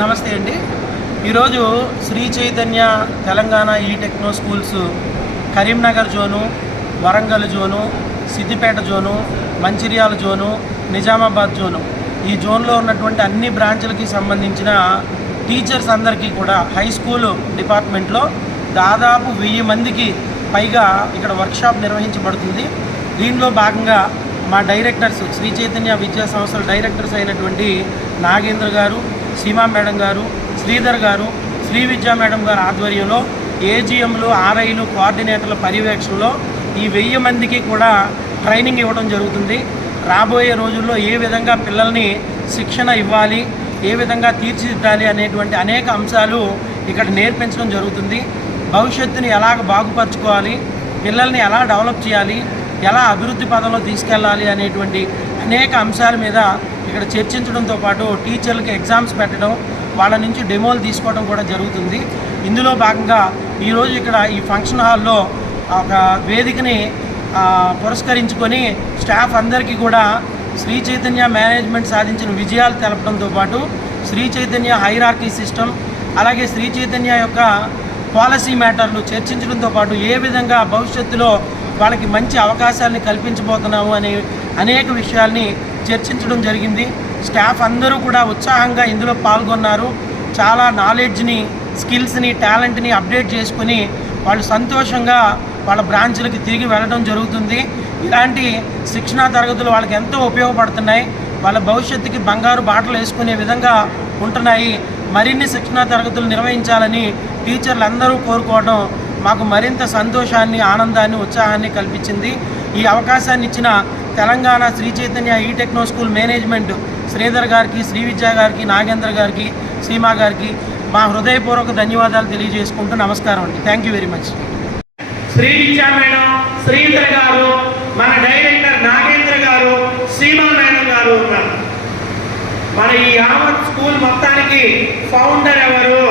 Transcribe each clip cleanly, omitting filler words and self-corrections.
నమస్తే అండి. ఈరోజు శ్రీ చైతన్య తెలంగాణ ఈ techno schools Karimnagar zone, Warangal zone, Siddipet zone, Mancherial zone, Nizamabad zone, ఈ జోన్లో ఉన్నటువంటి అన్ని బ్రాంచ్లకి సంబంధించిన టీచర్స్ అందరికీ కూడా హై స్కూల్ డిపార్ట్మెంట్లో దాదాపు 1000 మందికి పైగా ఇక్కడ వర్క్షాప్ నిర్వహించబడుతుంది. దీనిలో భాగంగా మా డైరెక్టర్స్ శ్రీ చైతన్య విద్యా సంస్థల డైరెక్టర్స్ అయినటువంటి నాగేంద్ర గారు, సీమా మేడం గారు, శ్రీధర్ గారు, శ్రీ విద్యా మేడం గారు ఆధ్వర్యంలో ఏజీఎంలు, ఆర్ఐలు, కోఆర్డినేటర్ల పర్యవేక్షణలో ఈ 1000 మందికి కూడా ట్రైనింగ్ ఇవ్వడం జరుగుతుంది. రాబోయే రోజుల్లో ఏ విధంగా పిల్లల్ని శిక్షణ ఇవ్వాలి, ఏ విధంగా తీర్చిదిద్దాలి అనేటువంటి అనేక అంశాలు ఇక్కడ నేర్పించడం జరుగుతుంది. భవిష్యత్తుని ఎలాగ బాగుపరచుకోవాలి, పిల్లల్ని ఎలా డెవలప్ చేయాలి, ఎలా అభివృద్ధి పదంలో తీసుకెళ్ళాలి అనేటువంటి అనేక అంశాల మీద ఇక్కడ చర్చించడంతో పాటు టీచర్లకి ఎగ్జామ్స్ పెట్టడం, వాళ్ళ నుంచి డెమోలు తీసుకోవడం కూడా జరుగుతుంది. ఇందులో భాగంగా ఈరోజు ఇక్కడ ఈ ఫంక్షన్ హాల్లో ఒక వేదికని పురస్కరించుకొని స్టాఫ్ అందరికీ కూడా శ్రీ చైతన్య మేనేజ్మెంట్ సాధించిన విజయాలు తెలపడంతో పాటు శ్రీ చైతన్య హైరార్కీ సిస్టమ్, అలాగే శ్రీ చైతన్య యొక్క పాలసీ మ్యాటర్లు చర్చించడంతో పాటు ఏ విధంగా భవిష్యత్తులో వాళ్ళకి మంచి అవకాశాలని కల్పించబోతున్నాము అనే అనేక విషయాల్ని చర్చించడం జరిగింది. స్టాఫ్ అందరూ కూడా ఉత్సాహంగా ఇందులో పాల్గొన్నారు. చాలా నాలెడ్జ్ని, స్కిల్స్ని, టాలెంట్ని అప్డేట్ చేసుకుని వాళ్ళు సంతోషంగా వాళ్ళ బ్రాంచ్లకి తిరిగి వెళ్ళడం జరుగుతుంది. ఇలాంటి శిక్షణా తరగతులు వాళ్ళకి ఎంతో ఉపయోగపడుతున్నాయి. వాళ్ళ భవిష్యత్తుకి బంగారు బాటలు వేసుకునే విధంగా ఉంటున్నాయి. మరిన్ని శిక్షణా తరగతులు నిర్వహించాలని టీచర్లు అందరూ కోరుకోవడం మాకు మరింత సంతోషాన్ని, ఆనందాన్ని, ఉత్సాహాన్ని కల్పించింది. ఈ అవకాశాన్ని ఇచ్చిన తెలంగాణ శ్రీ చైతన్య ఈ టెక్నో స్కూల్ మేనేజ్మెంట్ శ్రీధర్ గారికి, శ్రీ విద్యా గారికి, నాగేంద్ర గారికి, సీమా గారికి మా హృదయపూర్వక ధన్యవాదాలు తెలియజేసుకుంటూ నమస్కారం అండి. Thank you very much. Shri Vidya madam, Sridhar గారు, మన డైరెక్టర్ నాగేంద్ర గారు, సీమా మేడం గారు ఉన్నారు. మన ఈ యావత్ స్కూల్ మొత్తానికి ఫౌండర్ ఎవరు?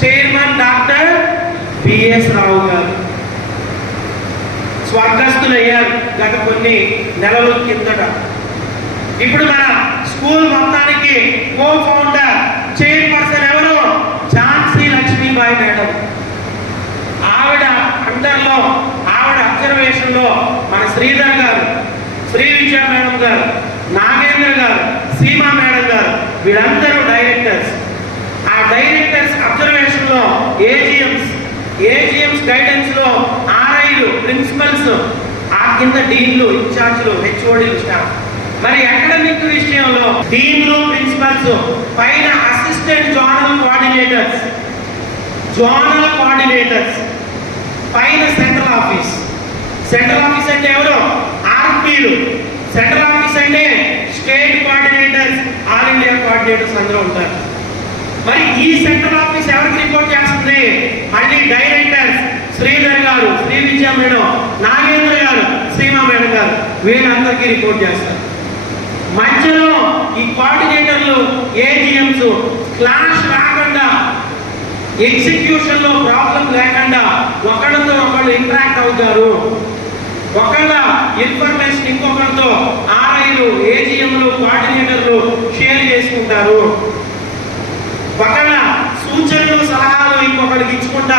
చైర్మన్ డాక్టర్ బిఎస్ రావు గారు. స్వర్గస్థులయ్యారు గత కొన్ని నెలల కిందట. ఇప్పుడు మన స్కూల్ మొత్తానికి కో ఫౌండర్, చైర్పర్సన్ ఎవరు? ఝాన్సీ లక్ష్మీబాయి మేడం. ఆవిడ అండర్లో, ఆవిడ అబ్జర్వేషన్లో మన శ్రీధర్ గారు, శ్రీ విద్యా మేడం గారు, నాగేంద్ర గారు, సీమా మేడం గారు, వీళ్ళందరూ డైరెక్టర్స్. ఆ డైరెక్టర్స్ అబ్జర్వేషన్లో ఏజీఎంస్ గైడెన్స్లో ఆర్ఐలు, ప్రిన్సిపల్స్, ఆ కింద డీన్లు, ఇన్ఛార్జ్లు, హెచ్ఓడీలు, స్టాఫ్. మరి అకాడమిక్ విషయంలో డీన్లు, ప్రిన్సిపల్స్, పైన అసిస్టెంట్ జోనల్ కోఆర్డినేటర్స్, పైన సెంట్రల్ ఆఫీస్ అంటే ఎవరు? ఆర్పీలు. సెంట్రల్ ఆఫీస్ అంటే state coordinators, all India coordinators అందరూ ఉంటారు. మరి ఈ సెంట్రల్ ఆఫీస్ ఎవరికి రిపోర్ట్ చేస్తుంది? మళ్ళీ డైరెక్టర్స్ శ్రీధర్ గారు, శ్రీ విద్యా మేడం, నాగేంద్ర గారు, సీమా మేడం గారు, వీళ్ళందరికీ రిపోర్ట్ చేస్తారు. మధ్యలో ఈ కోఆర్డినేటర్లు, ఏజీఎంస్ క్లాష్ రాకుండా, ఎగ్జిక్యూషన్ లో ప్రాబ్లం లేకుండా ఒకళ్ళతో ఒకళ్ళు ఇంటరాక్ట్ అవుతారు. ఒకళ్ళ ఇన్ఫర్మేషన్ ఇంకొకరితో ఆర్ఐలు, ఏజీఎంలు, కోఆర్డినేటర్లు షేర్ చేసుకుంటారు. ఒకళ్ళ సూచనలు, సలహాలు ఇంకొకరికి ఇచ్చుకుంటా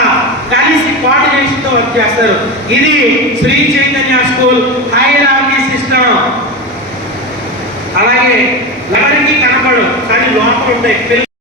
కలిసి కోఆర్డినేషన్ తో వర్క్ చేస్తారు. ఇది Shri Chaitanya school hierarchy system. అలాగే ఎవరికి కనపడవు కానీ లోపల ఉంటాయి.